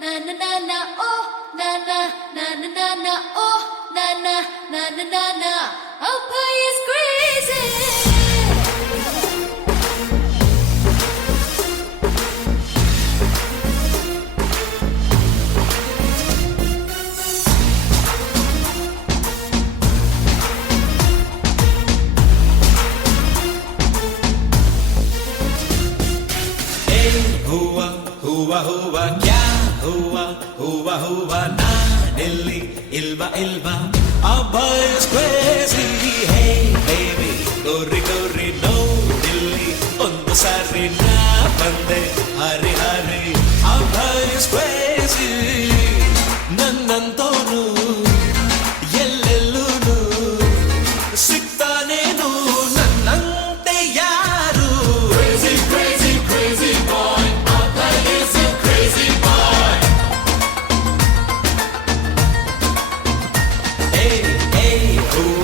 na na na na oh na na na na na na oh na na na na na na our boy is crazy. हुआ हुआ हुआ क्या हुआ हुआ हुआ ನಾನೆಲ್ಲಿ ಇಲ್ವಾ ಇಲ್ವಾ our boy is crazy hey baby ಗೋರಿ ಗೋರಿ ನೋಡಿಲ್ಲಿ ಒಂದು ಸಾರಿ ನಾ ಬಂದೆ ಹರಿ ಹರಿ our boy is crazy ನನ್ನಂತೋನು ಎಲ್ಲೆಲ್ಲೂನು ಸಿಗ್ತಾನೇನು ನನ್ನಂತೆ ಯಾರು crazy crazy crazy boy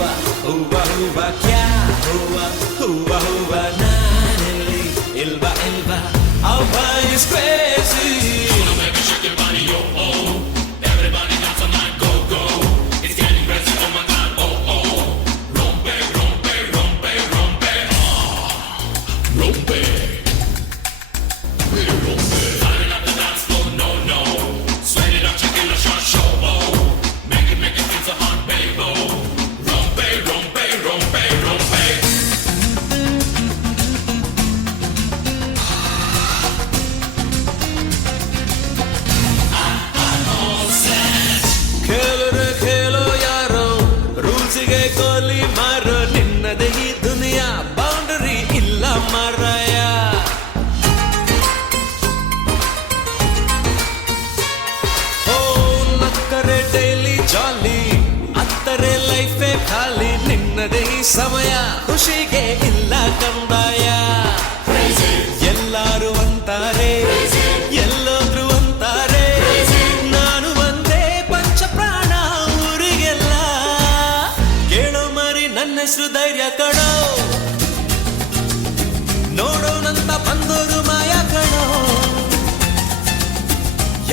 हुआ क्या हुआ हुआ हुआ Nanelim इल्बा इल्बा our boy is crazy. Now baby shake your body, yo, oh. Everybody dance on my go, go. It's getting crazy, oh my God, oh, oh. Rompe, rompe, rompe, rompe, ah. Rompe. Really rompe. Firing up the dance floor, no, no. Sweat it up, check it out, shot show, oh. Make it feel so hot, baby, oh. Rompe, rompe, rompe, rompe. खेलो खेलो यारो ರೂಲ್ಸಿಗೆ ಗೋಲಿ ಮಾರೋ ನಿನ್ನದೇ ಈ ದುನಿಯಾ boundary ಇಲ್ಲ ಮಾರಾಯ ಓ ನಕ್ಕರೆ daily ಜಾಲಿ ಅತ್ತರೆ ಲೈಫೇ ಖಾಲಿ ನಿನ್ನದೇ ಈ ಸಮಯ ಖುಷಿಗೆ ಇಲ್ಲ ಕಂದಾಯ ಎಲ್ಲಾರು ಅಂತಾರೆ ಎಲ್ಲೋದ್ರು ಅಂತಾರೆ ನಾನು ಒಂದೇ ಪಂಚ ಪ್ರಾಣ ಊರಿಗೆಲ್ಲ ಕೇಳೋ ಮರಿ ನನ್ನ ಹೆಸರು ಧೈರ್ಯ ಕಣೋ ನೋಡೋಣಂತ ಬಂದೋರು ಮಾಯ ಕಣೋ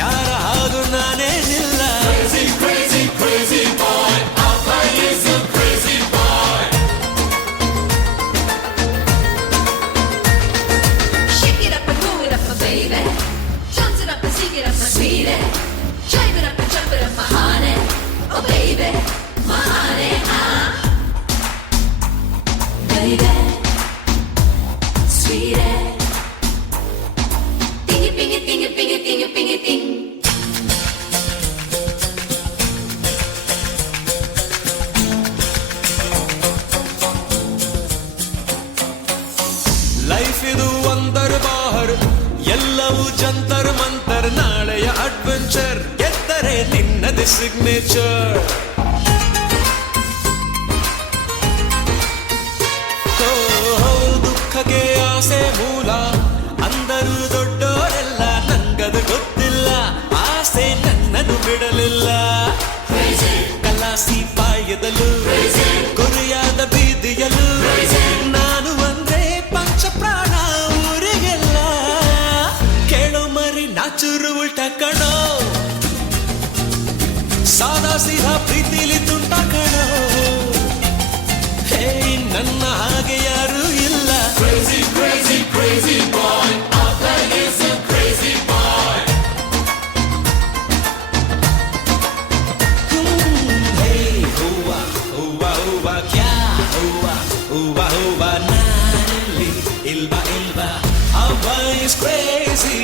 ಯಾರ ಹಾಗೂ ನಾನೇ ಇಲ್ಲ Crazy, crazy, crazy boy. Our boy is a crazy boy. Shake it up and move it up, my baby. Jump it up and sing it up, my sweetie. Drive it up and jump it up, my honey. Oh baby, my honey, baby, sweetie. Ding it, ding it, ding it, ding it, ding it, ding it, ding. Life ಇದು ಒಂದರ್ ಬಾಹರ್ ಎಲ್ಲವೂ ಜಂತರ್ ಮಂತರ್ ನಾಳೆಯ adventure ಗೆದ್ದರೆ ನಿನ್ನದೇ signature ದುಃಖಕ್ಕೆ ಆಸೆ ಮೂಲ ಅಂದರು ದೊಡ್ಡೋರೆಲ್ಲ ನಂಗದು ಗೊತ್ತಿಲ್ಲ ಆಸೆ ನನ್ನನ್ನು ಬಿಡಲಿಲ್ಲ ಕಲಾಸಿ ಪಾಯದಲ್ಲೂ ಕೊರಿಯಾದ ಬೀದಿಯಲ್ಲೂ ನಾನು ಒಂದೇ ಪಂಚ ಪ್ರಾಣ ಊರಿಗೆಲ್ಲ ಕೇಳೋ ಮರಿ ನಾಚೂರು ಉಲ್ಟ ಕಣೋ ಸಾದಾ ಸಿಹಾ ಪ್ರೀತಿಲಿ ತುಂಟ ಕಣೋ ಹೇ ನನ್ನ ಹಾಗೆ ಯಾರೂ ಇಲ್ಲ Crazy, crazy, crazy boy. Our boy is a crazy boy. ಹೇ ಹೂವ ಹೂವ ಹೂವ ಕ್ಯಾ ಹೂವ ಹೂವ ಹೂವ ನಾನೆಲ್ಲಿ ಇಲ್ವಾ ಇಲ್ವಾ our boy is crazy.